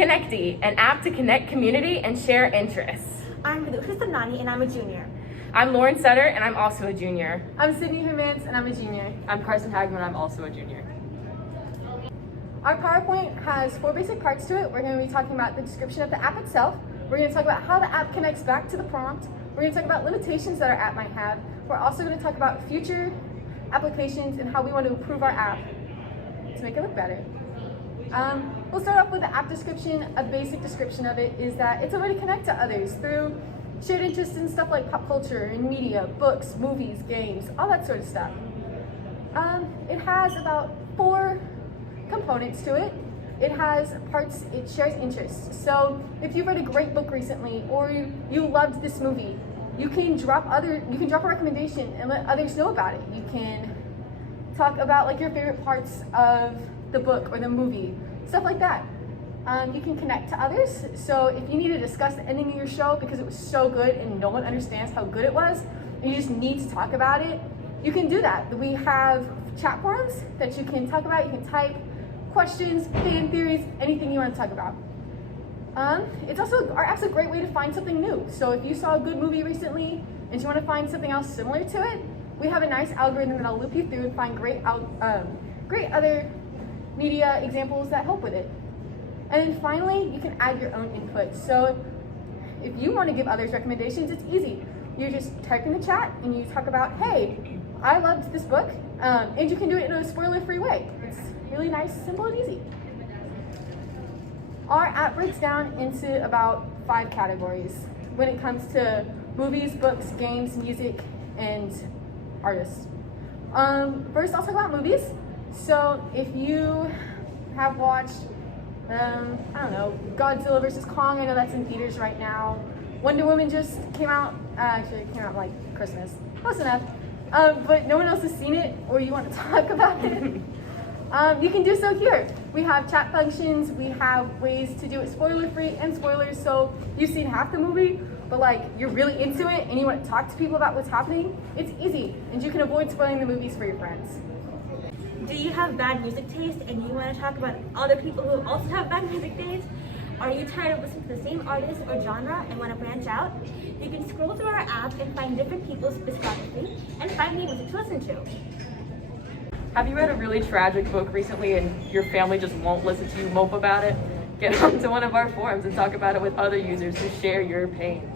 Konekti, an app to connect community and share interests. I'm Vidusha Nani and I'm a junior. I'm Lauren Sutter and I'm also a junior. I'm Sydney Hermans and I'm a junior. I'm Carson Hagman, I'm also a junior. Our PowerPoint has 4 basic parts to it. We're going to be talking about the description of the app itself. We're going to talk about how the app connects back to the prompt. We're going to talk about limitations that our app might have. We're also going to talk about future applications and how we want to improve our app to make it look better. We'll start off with the app description. A basic description of it is that it's a way to connect to others through shared interests in stuff like pop culture and media, books, movies, games, all that sort of stuff. It has about 4 components to it. It has parts, it shares interests. So if you've read a great book recently or you loved this movie, you can drop a recommendation and let others know about it. You can talk about like your favorite parts of the book or the movie, stuff like that. You can connect to others. So if you need to discuss the ending of your show because it was so good and no one understands how good it was, and you just need to talk about it, you can do that. We have chat forums that you can talk about. You can type questions, fan theories, anything you want to talk about. Our app's a great way to find something new. So if you saw a good movie recently and you want to find something else similar to it, we have a nice algorithm that'll loop you through and find great other media examples that help with it. And then finally, you can add your own input. So if you want to give others recommendations, it's easy. You just type in the chat and you talk about, hey, I loved this book, and you can do it in a spoiler-free way. It's really nice, simple, and easy. Our app breaks down into about 5 categories when it comes to movies, books, games, music, and artists. First, I'll talk about movies. So if you have watched, Godzilla vs. Kong, I know that's in theaters right now. Wonder Woman just came out, it came out like Christmas, close enough. But no one else has seen it, or you want to talk about it, you can do so here. We have chat functions, we have ways to do it spoiler-free and spoilers, so you've seen half the movie, but like you're really into it and you want to talk to people about what's happening, it's easy, and you can avoid spoiling the movies for your friends. Do you have bad music taste and you want to talk about other people who also have bad music taste? Are you tired of listening to the same artist or genre and want to branch out? You can scroll through our app and find different people's discography and find new music to listen to. Have you read a really tragic book recently and your family just won't listen to you mope about it? Get onto one of our forums and talk about it with other users who share your pain.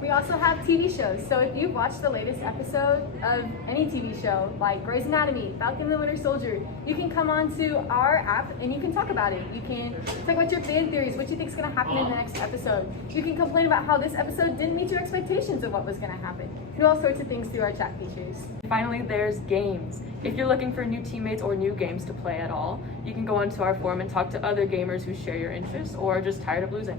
We also have TV shows, so if you've watched the latest episode of any TV show, like Grey's Anatomy, Falcon and the Winter Soldier, you can come onto our app and you can talk about it. You can talk about your fan theories, what you think is going to happen in the next episode. You can complain about how this episode didn't meet your expectations of what was going to happen. You can do all sorts of things through our chat features. Finally, there's games. If you're looking for new teammates or new games to play at all, you can go onto our forum and talk to other gamers who share your interests or are just tired of losing.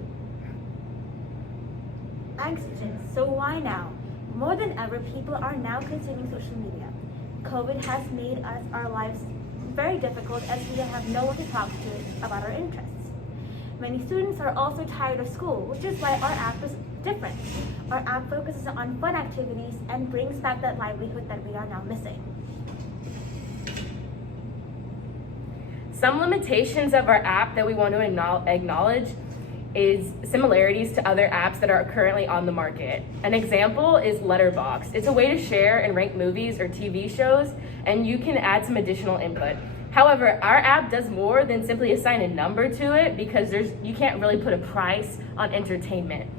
Oxygen, so why now? More than ever, people are now consuming social media. COVID has made our lives very difficult as we have no one to talk to about our interests. Many students are also tired of school, which is why our app is different. Our app focuses on fun activities and brings back that livelihood that we are now missing. Some limitations of our app that we want to acknowledge is similarities to other apps that are currently on the market. An example is Letterboxd. It's a way to share and rank movies or TV shows, and you can add some additional input. However, our app does more than simply assign a number to it because you can't really put a price on entertainment.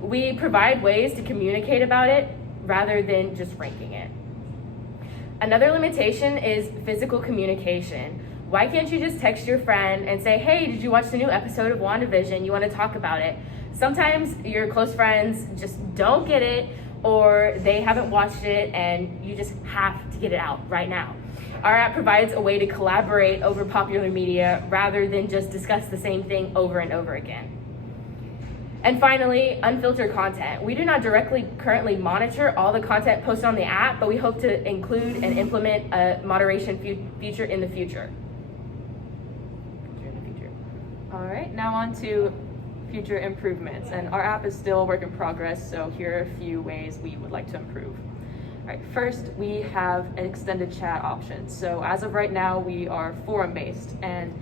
We provide ways to communicate about it rather than just ranking it. Another limitation is physical communication. Why can't you just text your friend and say, hey, did you watch the new episode of WandaVision? You want to talk about it? Sometimes your close friends just don't get it, or they haven't watched it and you just have to get it out right now. Our app provides a way to collaborate over popular media rather than just discuss the same thing over and over again. And finally, unfiltered content. We do not currently monitor all the content posted on the app, but we hope to include and implement a moderation feature in the future. All right, now on to future improvements. And our app is still a work in progress, so here are a few ways we would like to improve. All right, first, we have an extended chat option. So as of right now, we are forum-based, and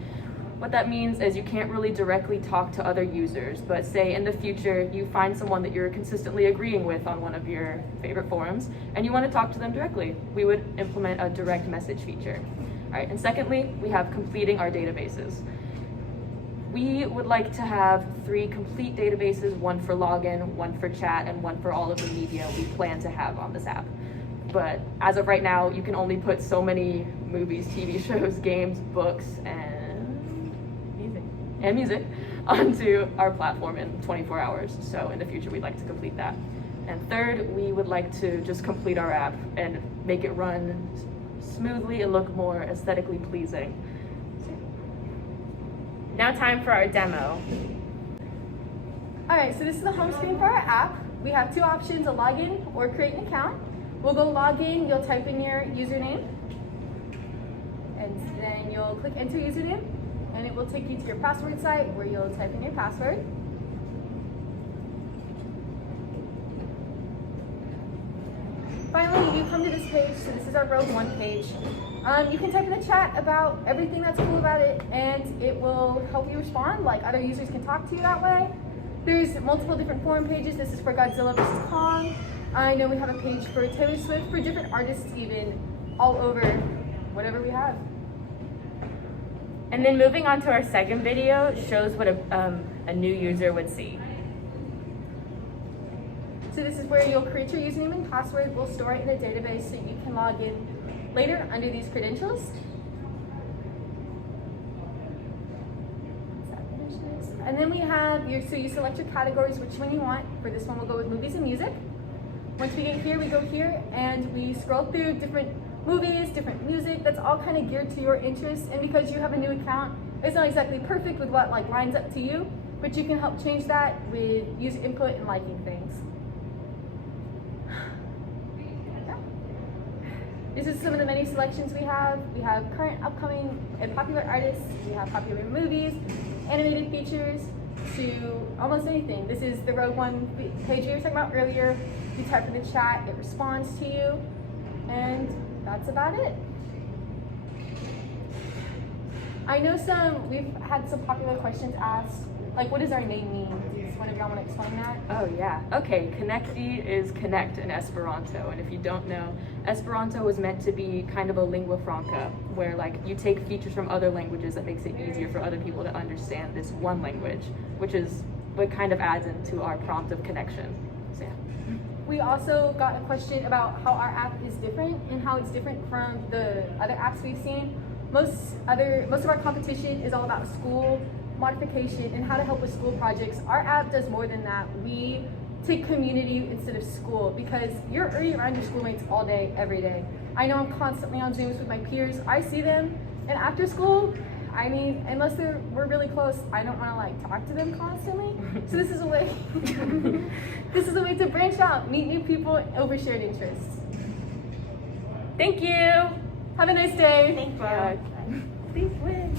What that means is you can't really directly talk to other users, but say in the future you find someone that you're consistently agreeing with on one of your favorite forums and you want to talk to them directly, we would implement a direct message feature. All right, and secondly, we have completing our databases. We would like to have 3 complete databases, one for login, one for chat, and one for all of the media we plan to have on this app. But as of right now, you can only put so many movies, TV shows, games, books, and music onto our platform in 24 hours. So in the future, we'd like to complete that. And third, we would like to just complete our app and make it run smoothly and look more aesthetically pleasing. Now time for our demo. All right, so this is the home screen for our app. We have 2 options, a login or create an account. We'll go login, you'll type in your username, and then you'll click enter username, and it will take you to your password site where you'll type in your password. Finally, you come to this page, so this is our Rogue One page. You can type in the chat about everything that's cool about it, and it will help you respond, like other users can talk to you that way. There's multiple different forum pages. This is for Godzilla vs. Kong. I know we have a page for Taylor Swift, for different artists even, all over whatever we have. And then moving on to our second video shows what a new user would see. So this is where you'll create your username and password. We'll store it in a database so you can log in later under these credentials. And then we have so you select your categories, which one you want. For this one, we'll go with movies and music. Once we get here, we go here and we scroll through different movies, different music. That's all kind of geared to your interests. And because you have a new account, it's not exactly perfect with what lines up to you, but you can help change that with user input and liking things. This is some of the many selections we have. We have current, upcoming, and popular artists. We have popular movies, animated features, to almost anything. This is the Rogue One page we were talking about earlier. You type in the chat, it responds to you, and that's about it. I know we've had some popular questions asked, like what does our name mean? Does one of y'all want to explain that? Oh yeah, okay, Konekti is connect in Esperanto, and if you don't know, Esperanto was meant to be kind of a lingua franca, where you take features from other languages that makes it easier for other people to understand this one language, which is what kind of adds into our prompt of connection. So yeah. We also got a question about how our app is different and how it's different from the other apps we've seen. Most of our competition is all about school modification and how to help with school projects. Our app does more than that. We take community instead of school because you're already around your schoolmates all day, every day. I know I'm constantly on Zooms with my peers. I see them, and after school, I mean, unless we're really close, I don't want to talk to them constantly. So this is a way. This is a way to branch out, meet new people over shared interests. Thank you. Have a nice day. Thank you. Bye. Please win.